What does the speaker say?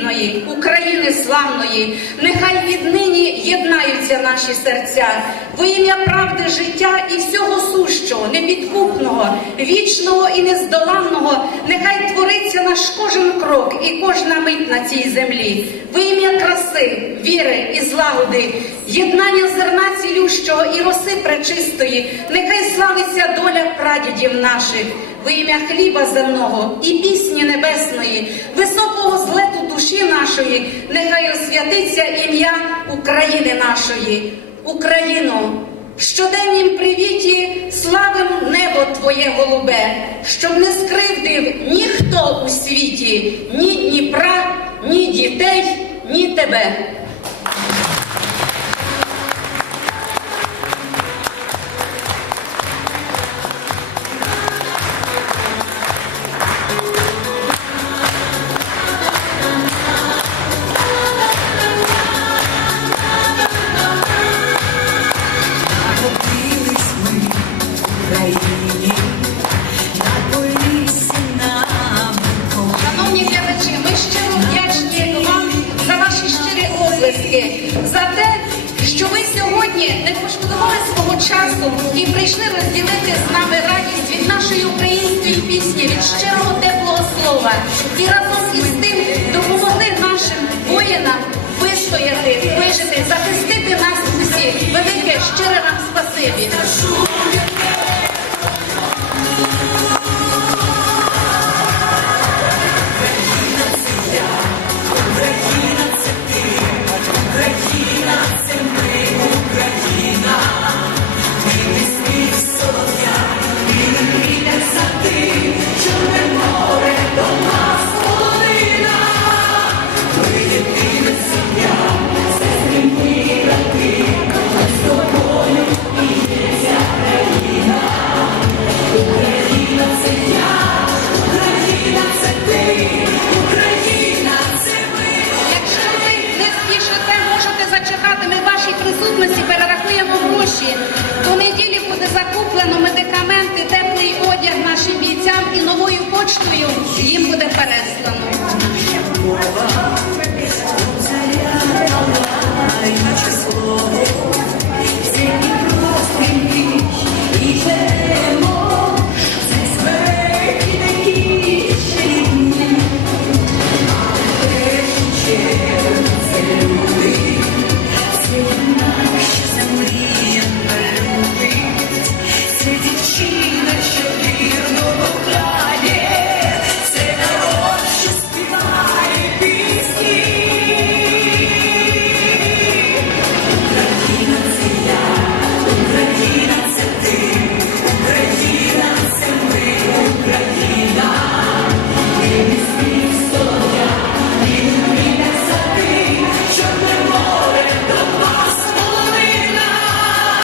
землі, України славної. Нехай віднині єднаються наші серця во ім'я правди, життя і всього сущого, непідкупного, вічного і нездоланного. Нехай твориться наш кожен крок і кожна мить на цій землі. Во ім'я краси, віри і злагоди, єднання зерна цілющого і роси пречистої. Нехай славиться доля прадідів наших. Во ім'я хліба земного і пісні небесної, високого злету душі нашої, нехай освятиться ім'я України нашої, Україно. В щоденнім привіті славим небо Твоє голубе, щоб не скривдив ніхто у світі, ні Дніпра, ні дітей, ні тебе. Щирі за те, що ви сьогодні не пошкодували свого часу і прийшли розділити з нами радість від нашої української пісні, від щирого теплого слова. І разом із тим допомогли нашим воїнам вистояти, вижити, захистити нас усіх. Велике щире вам спасибі. Гроші. До неділі буде закуплено медикаменти, теплий одяг нашим бійцям і новою почтою їм буде переслано.